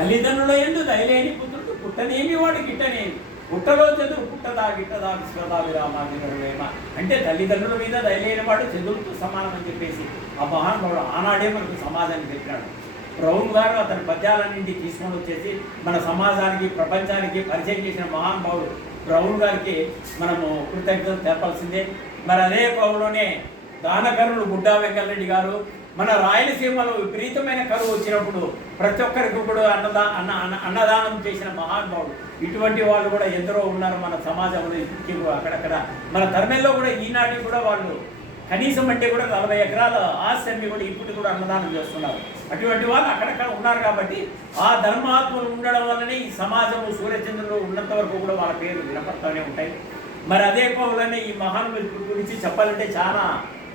తల్లిదండ్రుల ఎందు దయలేని పుత్రుడు పుట్టనేమి వాడు గిట్టనేమి, పుట్టలో చదువు పుట్టదా గిట్టదా విశ్వదా విరామావేమ అంటే తల్లిదండ్రుల మీద దయలేని వాడు చదువుతూ సమానం అని చెప్పేసి ఆ మహానుభావుడు ఆనాడే మనకు సమాజాన్ని పెట్టినాడు. బ్రౌన్ గారు అతని పద్యాలన్నింటి తీసుకొని వచ్చేసి మన సమాజానికి ప్రపంచానికి పరిచయం చేసిన మహానుభావుడు బ్రౌన్ గారికి మనము కృతజ్ఞతలు తెలపాల్సిందే. మరి అదే కోవలోనే దానకరుడు గుడ్డా వెంకటరెడ్డి గారు మన రాయలసీమలో విపరీతమైన కరువు వచ్చినప్పుడు ప్రతి ఒక్కరికి కూడా అన్నదానం చేసిన మహానుభావుడు. ఇటువంటి వాళ్ళు కూడా ఎందరో ఉన్నారు మన సమాజంలో ఇప్పటికీ అక్కడక్కడ. మన ధర్మంలో కూడా ఈనాటికి కూడా వాళ్ళు కనీసం అంటే కూడా 40 ఎకరాల ఆస్తి కూడా ఇప్పుడు కూడా అన్నదానం చేస్తున్నారు. అటువంటి వాళ్ళు అక్కడక్కడ ఉన్నారు కాబట్టి ఆ ధర్మాత్మలు ఉండడం వల్లనే ఈ సమాజము సూర్యచంద్రులు ఉన్నంత వరకు కూడా వాళ్ళ పేరు వినపడుతూనే ఉంటాయి. మరి అదే కోవలనే ఈ మహానుభావుల గురించి చెప్పాలంటే చాలా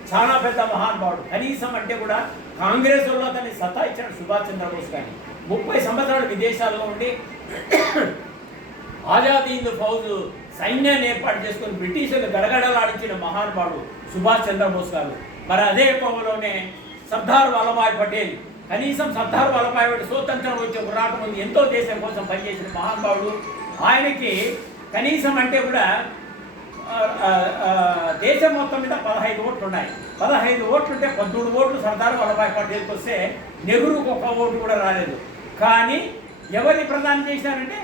చాలా పెద్ద మహానుభావుడు. కనీసం అంటే కూడా కాంగ్రెస్ వల్ల అతన్ని సత్తా ఇచ్చాడు సుభాష్ చంద్రబోస్ కానీ. 30 సంవత్సరాలు విదేశాల్లో ఉండి ఆజాదీ హింద్ ఫౌజ్ సైన్యాన్ని ఏర్పాటు చేసుకుని బ్రిటిషర్లు గడగడలాడించిన మహానుభావుడు సుభాష్ చంద్రబోస్ గారు. మరి అదే కోవలోనే సర్దార్ వల్లభాయ్ పటేల్, కనీసం సర్దార్ వల్లభాయ్ పటేల్ స్వతంత్రం వచ్చే రాకముందు ఎంతో దేశం కోసం పనిచేసిన మహానుభావుడు. ఆయనకి కనీసం అంటే కూడా దేశం మొత్తం మీద 15 ఓట్లు ఉన్నాయి. 15 ఓట్లు ఉంటే 13 ఓట్లు సర్దార్ వల్లభాయ్ పటేల్కి వస్తే నెహ్రూకి 1 ఓటు కూడా రాలేదు. కానీ ఎవరిని ప్రదానం చేశారంటే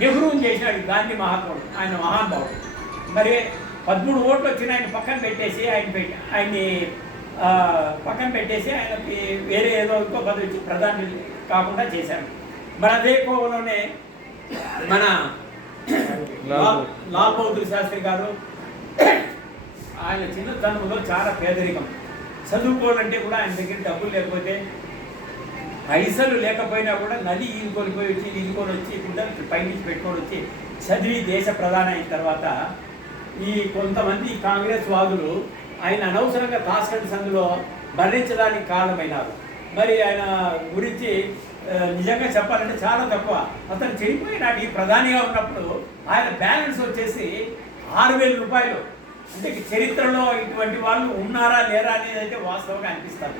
నెహ్రూని చేసినాడు గాంధీ మహాత్ముడు, ఆయన మహానుభావుడు. మరి 13 ఓట్లు వచ్చిన ఆయన పక్కన పెట్టేసి ఆయన్ని పక్కన పెట్టేసి ఆయనకి వేరే ఏదో ఇంకో పదవి ఇచ్చి ప్రధాని కాకుండా చేశారు. మరి అదే కోవలోనే మన లాల్ బహదూర్ శాస్త్రి గారు, ఆయన చిన్నతనంలో చాలా పేదరికం, చదువుకోవాలంటే కూడా ఆయన దగ్గర డబ్బులు లేకపోతే పైసలు లేకపోయినా కూడా నది ఈదుకొని వచ్చి గుడ్డలు పైనుంచి పెట్టుకొని వచ్చి చదివి దేశ ప్రధాని అయిన తర్వాత ఈ కొంతమంది కాంగ్రెస్ వాదులు ఆయన అనవసరంగా తాస్కండ్ సందులో భరించడానికి కారణమైనారు. మరి ఆయన గురించి నిజంగా చెప్పాలంటే చాలా తక్కువ. అతను చనిపోయినాడు ప్రధానిగా ఉన్నప్పుడు ఆయన బ్యాలెన్స్ వచ్చేసి 6,000 రూపాయలు. అంటే చరిత్రలో ఇటువంటి వాళ్ళు ఉన్నారా లేరా అనేది అయితే వాస్తవంగా అనిపిస్తారు.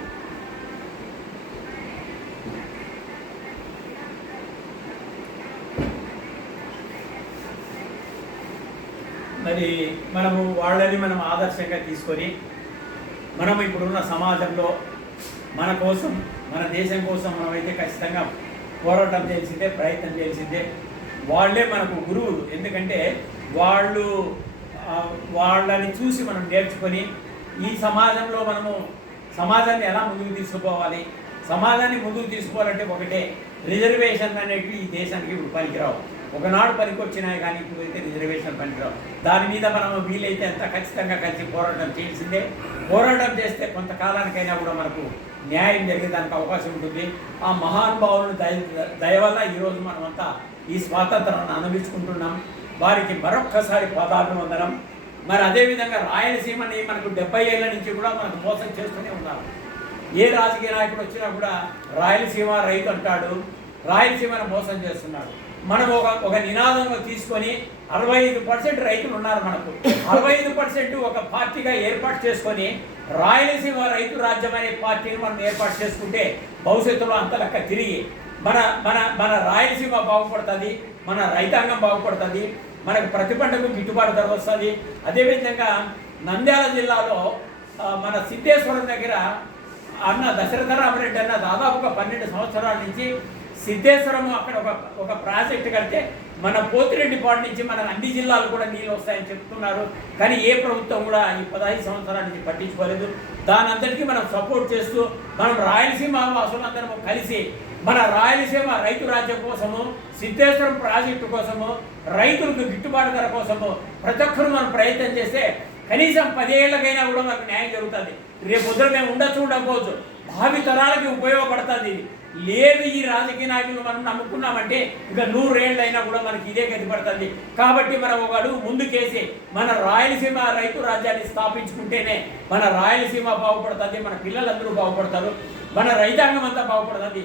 మరి మనము వాళ్ళని మనం ఆదర్శంగా తీసుకొని మనం ఇప్పుడున్న సమాజంలో మన కోసం మన దేశం కోసం మనమైతే ఖచ్చితంగా పోరాటం చేయాల్సిందే, ప్రయత్నం చేయాల్సిందే. వాళ్ళే మనకు గురువులు. ఎందుకంటే వాళ్ళని చూసి మనం నేర్చుకొని ఈ సమాజంలో మనము సమాజాన్ని ఎలా ముందుకు తీసుకుపోవాలి, సమాజాన్ని ముందుకు తీసుకోవాలంటే ఒకటే, రిజర్వేషన్ అనేటివి ఈ దేశానికి ఇప్పుడు పనికిరావు. ఒకనాడు పనికి వచ్చినాయి కానీ ఇప్పుడైతే రిజర్వేషన్ పనికిరావు. దాని మీద మనం వీలైతే అంత ఖచ్చితంగా కలిసి పోరాటం చేయాల్సిందే. పోరాటం చేస్తే కొంతకాలానికైనా కూడా మనకు న్యాయం జరిగేదానికి అవకాశం ఉంటుంది. ఆ మహానుభావులను దయ వల్ల ఈరోజు మనమంతా ఈ స్వాతంత్రాన్ని అనుభవించుకుంటున్నాం. వారికి మరొక్కసారి పాదాభివందనం. మరి అదేవిధంగా రాయలసీమని మనకు 70 ఏళ్ళ నుంచి కూడా మనకు మోసం చేస్తూనే ఉన్నారు. ఏ రాజకీయ నాయకుడు వచ్చినా కూడా రాయలసీమ రైతు అంటాడు, రాయలసీమను మోసం చేస్తున్నాడు. మనం ఒక నినాదంగా తీసుకొని 65% రైతులు ఉన్నారు మనకు. 65% ఒక పార్టీగా ఏర్పాటు చేసుకొని రాయలసీమ రైతు రాజ్యం అనే పార్టీని మనం ఏర్పాటు చేసుకుంటే భవిష్యత్తులో అంత లెక్క తిరిగి మన మన మన రాయలసీమ బాగుపడుతుంది, మన రైతాంగం బాగుపడుతుంది, మనకు ప్రతి పంటకు గిట్టుబాటు ధర వస్తుంది. అదేవిధంగా నంద్యాల జిల్లాలో మన సిద్ధేశ్వరం దగ్గర అన్న దశరథరామరెడ్డి అన్న దాదాపుగా 12 సంవత్సరాల నుంచి సిద్ధేశ్వరం అక్కడ ఒక ప్రాజెక్ట్ కడితే మన పోతిరెడ్డిపాడు నుంచి మన అన్ని జిల్లాలు కూడా నీళ్ళు వస్తాయని చెప్తున్నారు. కానీ ఏ ప్రభుత్వం కూడా ఈ 15 సంవత్సరాల నుంచి పట్టించుకోలేదు. దాని అందరికీ మనం సపోర్ట్ చేస్తూ మనం రాయలసీమ వాసులందరము కలిసి మన రాయలసీమ రైతు రాజ్యం కోసము, సిద్ధేశ్వరం ప్రాజెక్టు కోసము, రైతులకు గిట్టుబాటు ధర కోసము ప్రతి ఒక్కరు మనం ప్రయత్నం చేస్తే కనీసం 10 ఏళ్ళకైనా కూడా మనకు న్యాయం జరుగుతుంది. రేపు పొద్దున మేము ఉండకపోవచ్చు, భావి తరాలకి ఉపయోగపడుతుంది. లేదు ఈ రాజకీయ నాయకులు మనం నమ్ముకున్నామంటే ఇక 100 ఏళ్ళైనా కూడా మనకి ఇదే గతి పడుతుంది. కాబట్టి మనం ఒక అడుగు ముందుకేసి మన రాయలసీమ రైతు రాజ్యాన్ని స్థాపించుకుంటేనే మన రాయలసీమ బాగుపడుతుంది, మన పిల్లలందరూ బాగుపడతారు, మన రైతాంగం అంతా బాగుపడుతుంది.